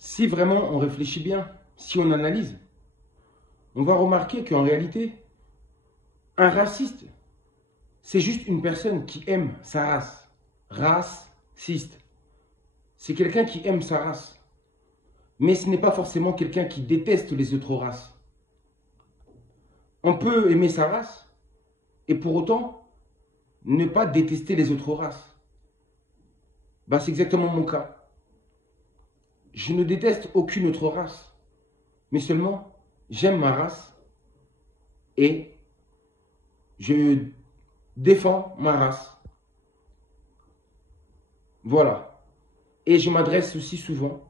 Si vraiment on réfléchit bien, si on analyse, on va remarquer qu'en réalité, un raciste, c'est juste une personne qui aime sa race. Raciste. C'est quelqu'un qui aime sa race. Mais ce n'est pas forcément quelqu'un qui déteste les autres races. On peut aimer sa race et pour autant ne pas détester les autres races. Bah, c'est exactement mon cas. Je ne déteste aucune autre race, mais seulement j'aime ma race et je défends ma race. Voilà. Et je m'adresse aussi souvent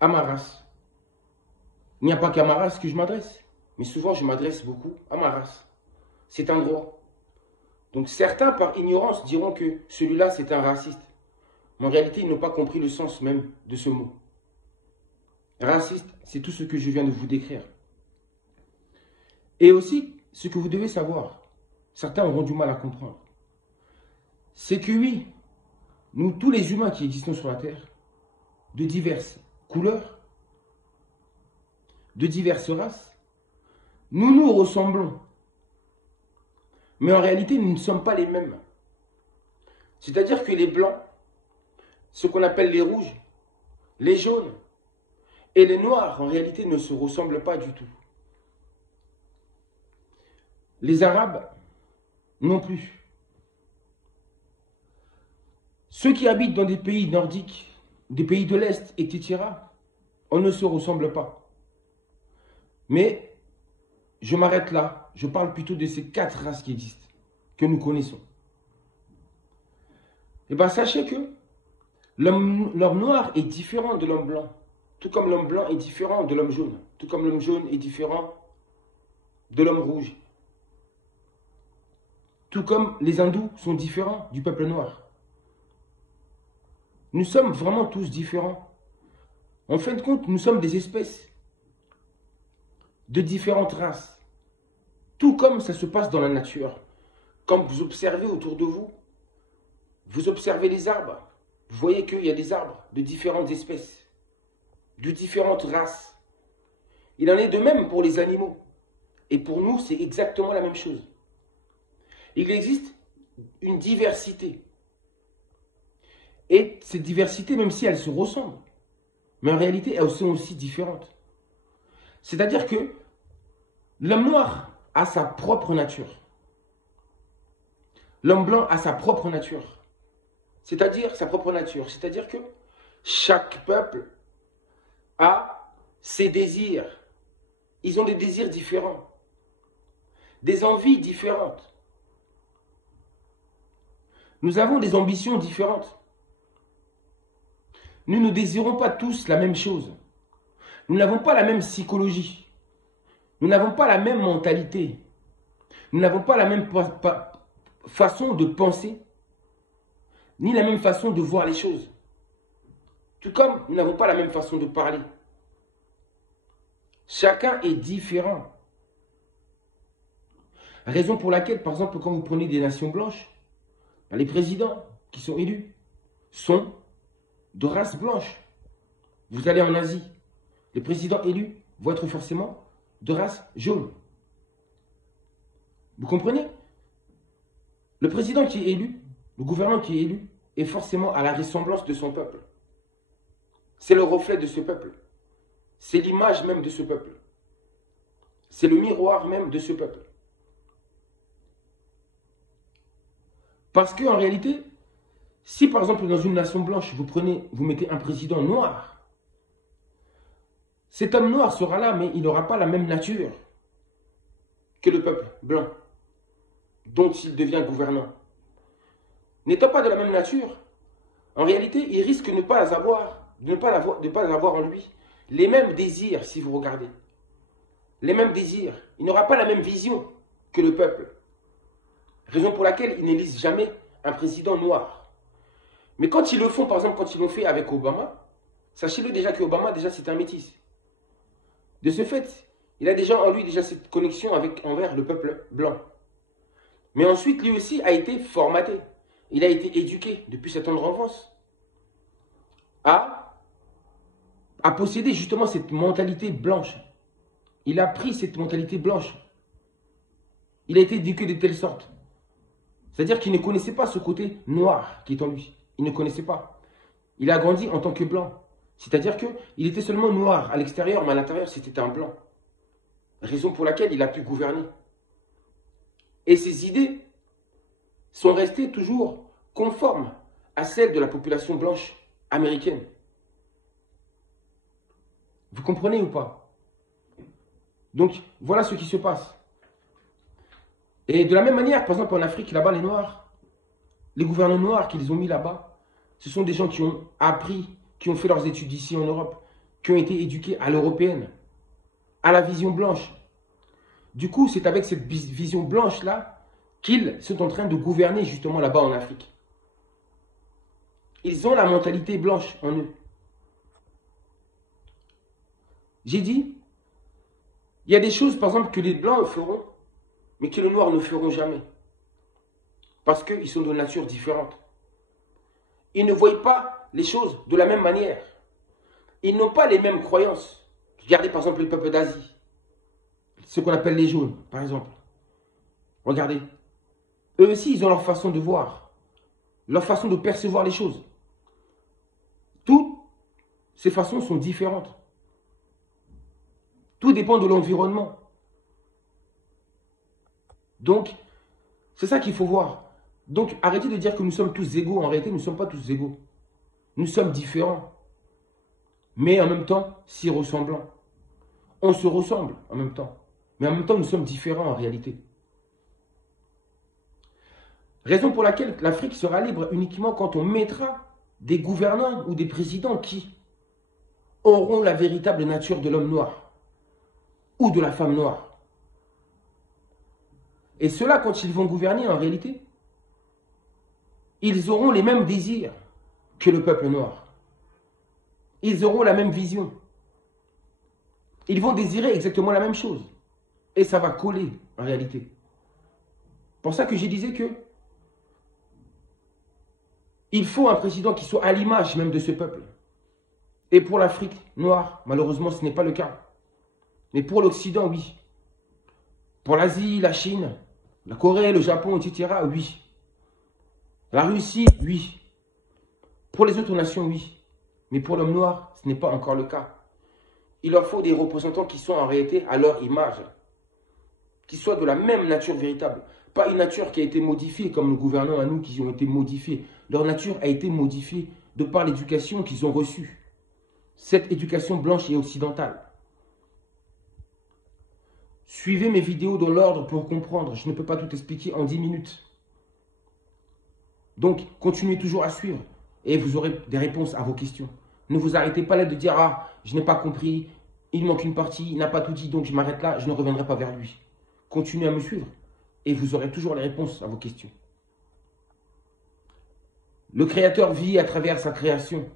à ma race. Il n'y a pas qu'à ma race que je m'adresse, mais souvent je m'adresse beaucoup à ma race. C'est un droit. Donc certains, par ignorance, diront que celui-là, c'est un raciste. Mais en réalité, ils n'ont pas compris le sens même de ce mot. Raciste, c'est tout ce que je viens de vous décrire. Et aussi, ce que vous devez savoir, certains auront du mal à comprendre, c'est que oui, nous, tous les humains qui existons sur la Terre, de diverses couleurs, de diverses races, nous nous ressemblons. Mais en réalité, nous ne sommes pas les mêmes. C'est-à-dire que les blancs, ce qu'on appelle les rouges, les jaunes et les noirs, en réalité, ne se ressemblent pas du tout. Les arabes, non plus. Ceux qui habitent dans des pays nordiques, des pays de l'Est, etc., on ne se ressemble pas. Mais je m'arrête là. Je parle plutôt de ces 4 races qui existent, que nous connaissons. Et bien, sachez que l'homme noir est différent de l'homme blanc. Tout comme l'homme blanc est différent de l'homme jaune. Tout comme l'homme jaune est différent de l'homme rouge. Tout comme les hindous sont différents du peuple noir. Nous sommes vraiment tous différents. En fin de compte, nous sommes des espèces de différentes races. Tout comme ça se passe dans la nature. Quand vous observez autour de vous, vous observez les arbres. Vous voyez qu'il y a des arbres de différentes espèces, de différentes races. Il en est de même pour les animaux. Et pour nous, c'est exactement la même chose. Il existe une diversité. Et cette diversité, même si elles se ressemblent, mais en réalité, elles sont aussi différentes. C'est-à-dire que l'homme noir a sa propre nature. L'homme blanc a sa propre nature. C'est-à-dire sa propre nature. C'est-à-dire que chaque peuple a ses désirs. Ils ont des désirs différents. Des envies différentes. Nous avons des ambitions différentes. Nous ne désirons pas tous la même chose. Nous n'avons pas la même psychologie. Nous n'avons pas la même mentalité. Nous n'avons pas la même façon de penser, ni la même façon de voir les choses. Tout comme nous n'avons pas la même façon de parler. Chacun est différent. Raison pour laquelle, par exemple, quand vous prenez des nations blanches, les présidents qui sont élus sont de race blanche. Vous allez en Asie, les présidents élus vont être forcément de race jaune. Vous comprenez? Le président qui est élu, le gouvernant qui est élu, est forcément à la ressemblance de son peuple. C'est le reflet de ce peuple. C'est l'image même de ce peuple. C'est le miroir même de ce peuple. Parce qu'en réalité, si par exemple dans une nation blanche, vous mettez un président noir, cet homme noir sera là, mais il n'aura pas la même nature que le peuple blanc, dont il devient gouvernant. N'étant pas de la même nature, en réalité, il risque de ne pas avoir en lui les mêmes désirs, si vous regardez. Les mêmes désirs. Il n'aura pas la même vision que le peuple. Raison pour laquelle ils n'élisent jamais un président noir. Mais quand ils le font, par exemple, quand ils l'ont fait avec Obama, sachez-le déjà qu'Obama, déjà, c'est un métis. De ce fait, il a déjà en lui cette connexion envers le peuple blanc. Mais ensuite, lui aussi a été formaté. Il a été éduqué depuis sa tendre enfance à a possédé justement cette mentalité blanche. Il a pris cette mentalité blanche. Il a été éduqué de telle sorte. C'est-à-dire qu'il ne connaissait pas ce côté noir qui est en lui. Il ne connaissait pas. Il a grandi en tant que blanc. C'est-à-dire qu'il était seulement noir à l'extérieur, mais à l'intérieur, c'était un blanc. Raison pour laquelle il a pu gouverner. Et ses idées sont restées toujours conformes à celles de la population blanche américaine. Vous comprenez ou pas? Donc, voilà ce qui se passe. Et de la même manière, par exemple en Afrique, là-bas, les Noirs, les gouverneurs noirs qu'ils ont mis là-bas, ce sont des gens qui ont appris, qui ont fait leurs études ici en Europe, qui ont été éduqués à l'européenne, à la vision blanche. Du coup, c'est avec cette vision blanche-là qu'ils sont en train de gouverner justement là-bas en Afrique. Ils ont la mentalité blanche en eux. J'ai dit, il y a des choses, par exemple, que les blancs feront, mais que les noirs ne feront jamais. Parce qu'ils sont de nature différente. Ils ne voient pas les choses de la même manière. Ils n'ont pas les mêmes croyances. Regardez par exemple les peuples d'Asie. Ce qu'on appelle les jaunes, par exemple. Regardez. Eux aussi, ils ont leur façon de voir. Leur façon de percevoir les choses. Toutes ces façons sont différentes. Tout dépend de l'environnement. Donc, c'est ça qu'il faut voir. Donc, arrêtez de dire que nous sommes tous égaux. En réalité, nous ne sommes pas tous égaux. Nous sommes différents. Mais en même temps, si ressemblants. On se ressemble en même temps. Mais en même temps, nous sommes différents en réalité. Raison pour laquelle l'Afrique sera libre uniquement quand on mettra des gouvernants ou des présidents qui auront la véritable nature de l'homme noir ou de la femme noire. Et ceux-là, quand ils vont gouverner en réalité, ils auront les mêmes désirs que le peuple noir. Ils auront la même vision. Ils vont désirer exactement la même chose. Et ça va coller en réalité. C'est pour ça que je disais que il faut un président qui soit à l'image même de ce peuple. Et pour l'Afrique noire, malheureusement, ce n'est pas le cas. Mais pour l'Occident, oui. Pour l'Asie, la Chine, la Corée, le Japon, etc., oui. La Russie, oui. Pour les autres nations, oui. Mais pour l'homme noir, ce n'est pas encore le cas. Il leur faut des représentants qui soient en réalité à leur image. Qui soient de la même nature véritable. Pas une nature qui a été modifiée comme nos gouvernants à nous qui ont été modifiés. Leur nature a été modifiée de par l'éducation qu'ils ont reçue. Cette éducation blanche et occidentale. Suivez mes vidéos dans l'ordre pour comprendre. Je ne peux pas tout expliquer en 10 minutes. Donc, continuez toujours à suivre et vous aurez des réponses à vos questions. Ne vous arrêtez pas là de dire « Ah, je n'ai pas compris, il manque une partie, il n'a pas tout dit, donc je m'arrête là, je ne reviendrai pas vers lui. » Continuez à me suivre et vous aurez toujours les réponses à vos questions. Le Créateur vit à travers sa création.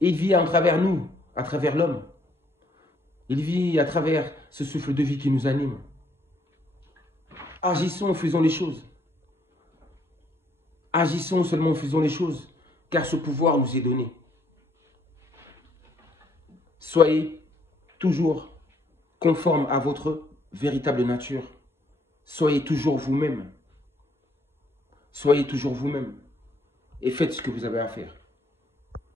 Il vit à travers nous, à travers l'homme. Il vit à travers ce souffle de vie qui nous anime. Agissons, faisons les choses. Agissons seulement, faisons les choses, car ce pouvoir nous est donné. Soyez toujours conformes à votre véritable nature. Soyez toujours vous-même. Soyez toujours vous-même. Et faites ce que vous avez à faire.